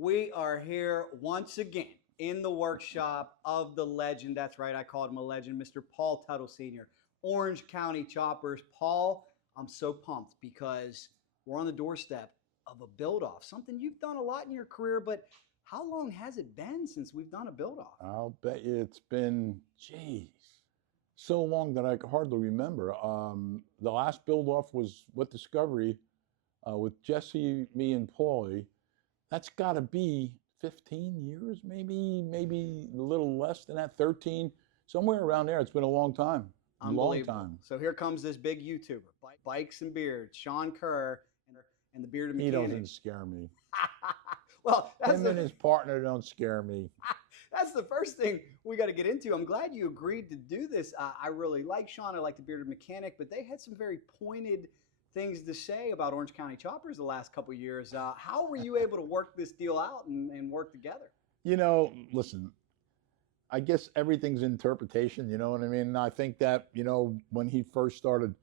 We are here once again in the workshop of the legend. That's right, I called him a legend, Mr. Paul Teutul Sr. Orange County Choppers. Paul, I'm so pumped because we're on the doorstep of a build-off, something you've done a lot in your career, but how long has it been since we've done a build-off? I'll bet you it's been, geez, so long that I can hardly remember. The last build-off was with Discovery, with Jesse, me, and Paulie. That's got to be 15 years, maybe a little less than that, 13, somewhere around there. It's been a long time. Long time. So here comes this big YouTuber, Bikes and Beards, Sean Kerr, and the Bearded Mechanic. He doesn't scare me. Well, him and his partner don't scare me. That's the first thing we got to get into. I'm glad you agreed to do this. I really like Sean. I like the Bearded Mechanic, but they had some very pointed things to say about Orange County Choppers the last couple of years. How were you able to work this deal out and work together? You know, listen, I guess everything's interpretation, you know what I mean? I think that, you know, when he first started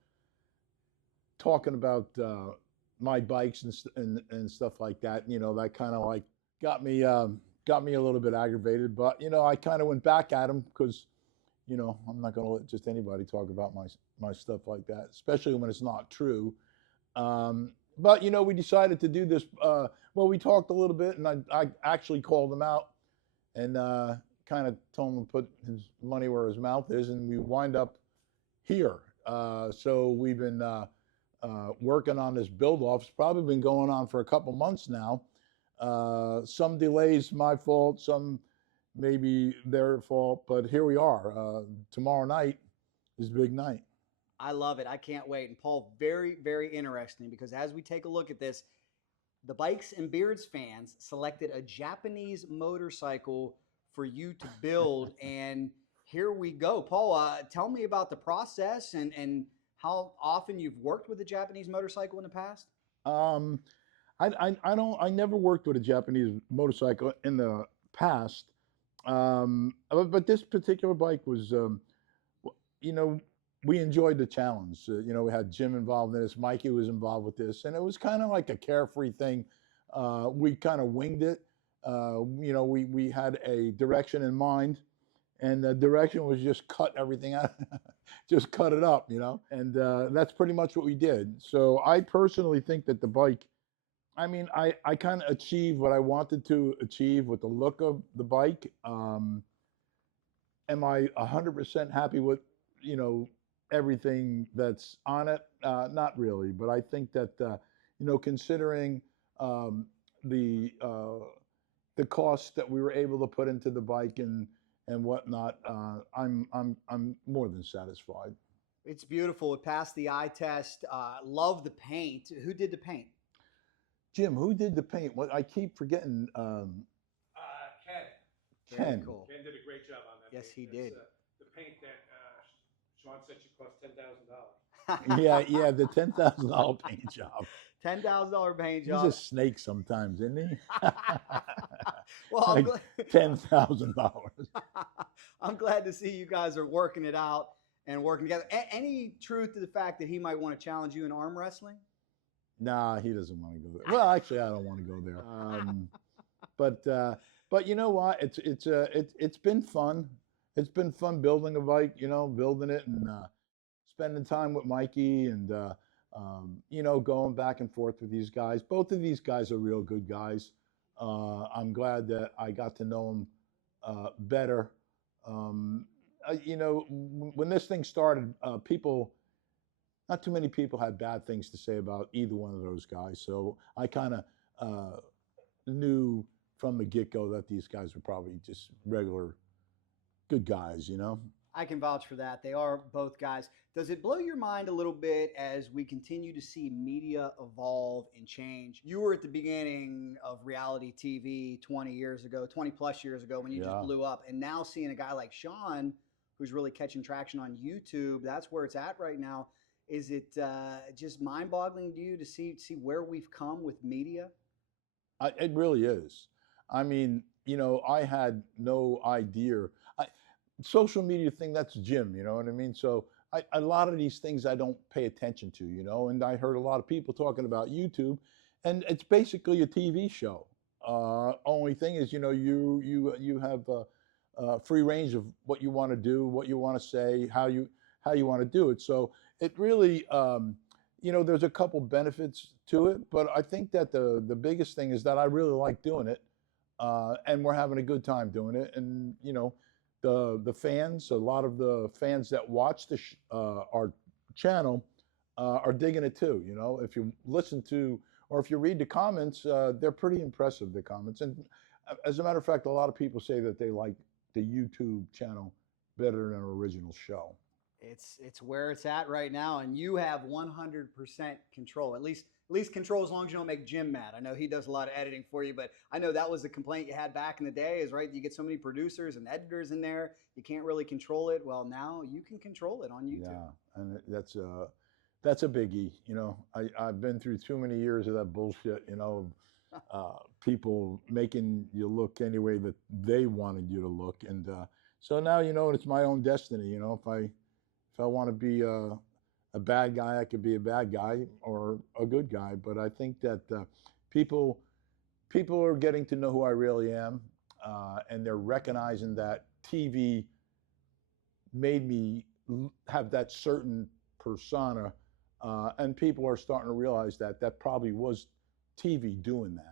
talking about my bikes and stuff like that, you know, that kind of like got me a little bit aggravated. But, you know, I kind of went back at him because, you know, I'm not going to let just anybody talk about my stuff like that, especially when it's not true. But, you know, we decided to do this. Well, we talked a little bit, and I actually called him out and kind of told him to put his money where his mouth is, and we wind up here. So we've been working on this build-off. It's probably been going on for a couple months now. Some delays, my fault, some maybe their fault, but here we are. Tomorrow night is a big night. I love it. I can't wait. And Paul, very, very interesting, because as we take a look at this, the Bikes and Beards fans selected a Japanese motorcycle for you to build. And here we go. Paul, tell me about the process and how often you've worked with a Japanese motorcycle in the past. I never worked with a Japanese motorcycle in the past. But this particular bike was, you know, we enjoyed the challenge. You know, we had Jim involved in this, Mikey was involved with this, and it was kind of like a carefree thing. We kind of winged it. You know, we had a direction in mind, and the direction was just cut everything out, just cut it up, you know, and that's pretty much what we did. So I personally think that the bike, I mean, I kind of achieved what I wanted to achieve with the look of the bike. Am I 100% happy with, you know, everything that's on it? Not really, but I think that, you know, considering the cost that we were able to put into the bike and whatnot, I'm more than satisfied. It's beautiful. It passed the eye test. Love the paint. Who did the paint? Jim, who did the paint? What I keep forgetting. Ken. Cool. Ken did a great job on that. Yes, paint. he did. The paint that Sean said should cost $10,000. Yeah, the $10,000 paint job. $10,000 paint job. He's a snake sometimes, isn't he? Well, like $10,000. I'm glad to see you guys are working it out and working together. Any truth to the fact that he might want to challenge you in arm wrestling? Nah, he doesn't want to go there. Well, actually, I don't want to go there. But you know what? It's been fun. It's been fun building a bike. You know, building it and spending time with Mikey and you know, going back and forth with these guys. Both of these guys are real good guys. I'm glad that I got to know them better. You know, when this thing started, not too many people had bad things to say about either one of those guys. So I kind of knew from the get-go that these guys were probably just regular good guys, you know? I can vouch for that. They are both guys. Does it blow your mind a little bit as we continue to see media evolve and change? You were at the beginning of reality TV 20 years ago, 20 plus years ago when you just blew up. And now seeing a guy like Sean, who's really catching traction on YouTube, that's where it's at right now. Is it just mind-boggling to you to see where we've come with media? It really is. I mean, you know, I had no idea. Social media thing, that's Jim, you know what I mean? So a lot of these things I don't pay attention to, you know, and I heard a lot of people talking about YouTube, and it's basically a TV show. Only thing is, you have free range of what you want to do, what you want to say, how you want to do it. So it really, there's a couple benefits to it, but I think that the biggest thing is that I really like doing it, and we're having a good time doing it. And the fans, a lot of the fans that watch our channel are digging it too. If you listen to or if you read the comments, they're pretty impressive, the comments. And as a matter of fact, a lot of people say that they like the YouTube channel better than an original show. It's where it's at right now, and you have 100% control. At least control as long as you don't make Jim mad. I know he does a lot of editing for you, but I know that was the complaint you had back in the day, is right, you get so many producers and editors in there, you can't really control it. Well, now you can control it on YouTube. Yeah, and that's a biggie. I've been through too many years of that bullshit, people making you look any way that they wanted you to look. And so now, it's my own destiny. If I want to be a bad guy, I could be a bad guy or a good guy. But I think that people are getting to know who I really am, and they're recognizing that TV made me have that certain persona, and people are starting to realize that probably was TV doing that.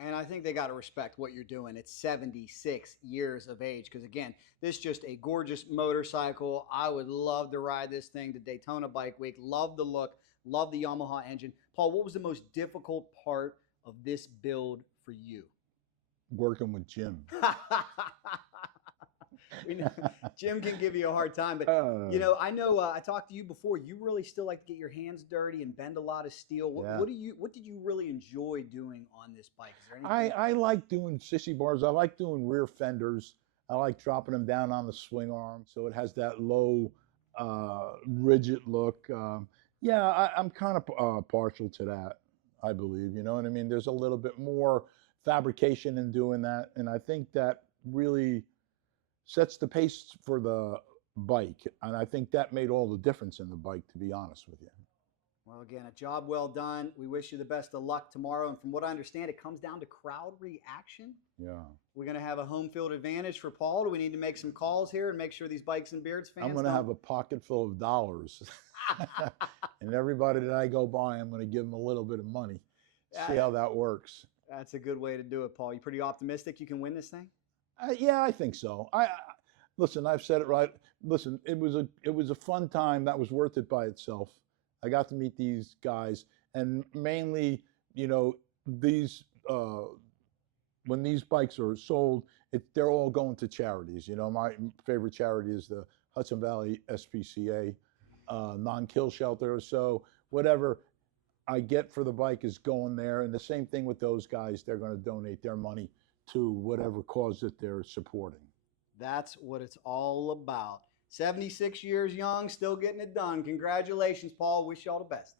And I think they got to respect what you're doing. It's 76 years of age. Because, again, this is just a gorgeous motorcycle. I would love to ride this thing to Daytona Bike Week. Love the look. Love the Yamaha engine. Paul, what was the most difficult part of this build for you? Working with Jim. We know Jim can give you a hard time, but I know I talked to you before. You really still like to get your hands dirty and bend a lot of steel. What did you really enjoy doing on this bike? Is there anything? I like doing sissy bars. I like doing rear fenders. I like dropping them down on the swing arm so it has that low, rigid look. I'm kind of partial to that, I believe. You know what I mean? There's a little bit more fabrication in doing that, and I think that really sets the pace for the bike, and I think that made all the difference in the bike, to be honest with you. Well, again, a job well done. We wish you the best of luck tomorrow, and from what I understand, it comes down to crowd reaction. Yeah. We're going to have a home field advantage for Paul. Do we need to make some calls here and make sure these Bikes and Beards fans I'm going to have a pocket full of dollars, and everybody that I go by, I'm going to give them a little bit of money. See how that works. That's a good way to do it, Paul. You pretty optimistic you can win this thing? Yeah, I think so. Listen, I've said it right. Listen, it was a fun time that was worth it by itself. I got to meet these guys, and mainly, these when these bikes are sold, they're all going to charities. My favorite charity is the Hudson Valley SPCA non-kill shelter. So whatever I get for the bike is going there, and the same thing with those guys. They're going to donate their money to whatever cause that they're supporting. That's what it's all about. 76 years young, still getting it done. Congratulations, Paul. Wish you all the best.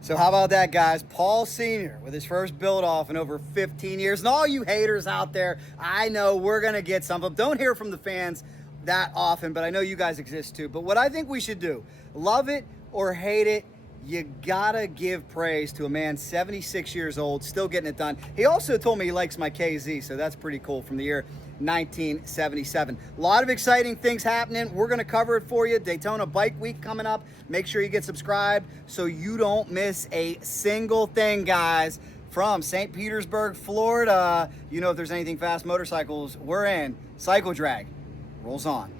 So how about that, guys? Paul Sr. with his first build-off in over 15 years. And all you haters out there, I know we're going to get some of them. Don't hear from the fans that often, but I know you guys exist too. But what I think we should do, love it or hate it, you gotta give praise to a man 76 years old, still getting it done. He also told me he likes my KZ, so that's pretty cool, from the year 1977. A lot of exciting things happening. We're gonna cover it for you. Daytona Bike Week coming up. Make sure you get subscribed so you don't miss a single thing, guys. From St. Petersburg, Florida. If there's anything fast motorcycles, we're in. Cycle Drag rolls on.